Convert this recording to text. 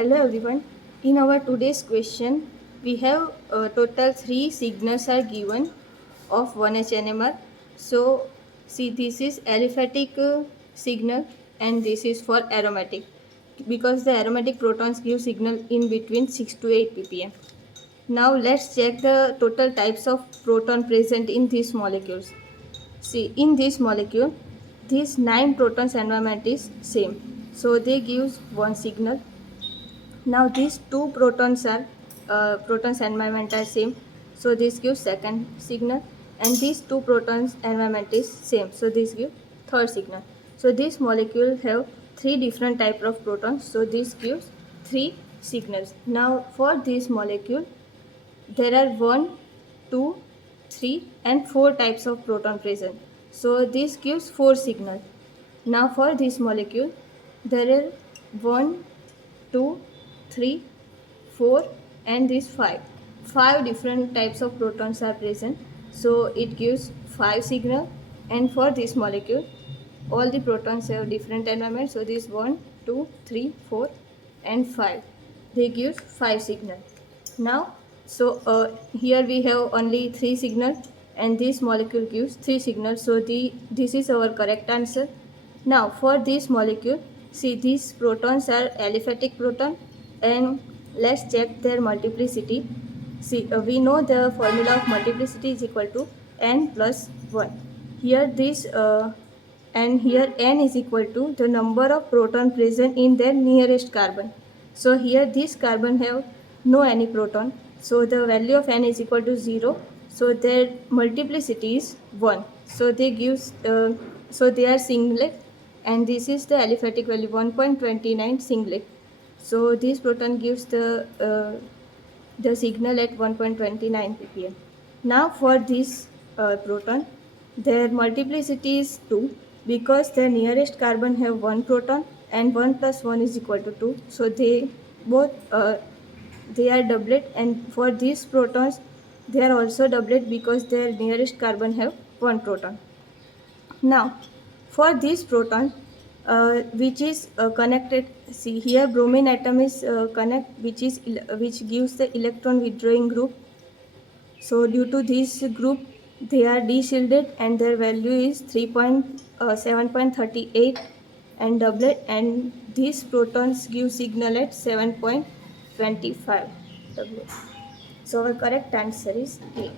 Hello everyone. In our today's question, we have total 3 signals are given of 1H NMR. So, see, this is aliphatic signal and this is for aromatic because the aromatic protons give signal in between 6 to 8 ppm. Now, let's check the total types of proton present in these molecules. See, in this molecule, these 9 protons environment is same. So, they give one signal. Now these two protons environment are same, so this gives second signal, and these two protons environment is same, so this gives third signal. So this molecule have three different type of protons, so this gives three signals. Now for this molecule there are 1, 2, 3 and 4 types of proton present, so this gives 4 signal. Now for this molecule there are 1, 2, 3, 4 and these 5. 5 different types of protons are present, so it gives 5 signal. And for this molecule all the protons have different environment, so this 1, 2, 3, 4 and 5, they give 5 signal. Now here we have only 3 signal and this molecule gives 3 signals, so this is our correct answer. Now for this molecule, see, these protons are aliphatic proton and let's check their multiplicity. See, we know the formula of multiplicity is equal to n plus 1. Here this and here n is equal to the number of proton present in their nearest carbon. So here this carbon have no any proton, so the value of n is equal to 0, so their multiplicity is 1, so they gives so they are singlet, and this is the aliphatic value 1.29 singlet. So this proton gives the signal at 1.29 ppm. Now for this proton, their multiplicity is 2 because their nearest carbon have one proton and 1 plus 1 is equal to 2. So they both they are doublet, and for these protons they are also doublet because their nearest carbon have one proton. Now for this proton which is connected, see here bromine atom is connect which gives the electron withdrawing group. So due to this group they are de-shielded and their value is 7.38 and doublet, and these protons give signal at 7.25 doublet. So our correct answer is A.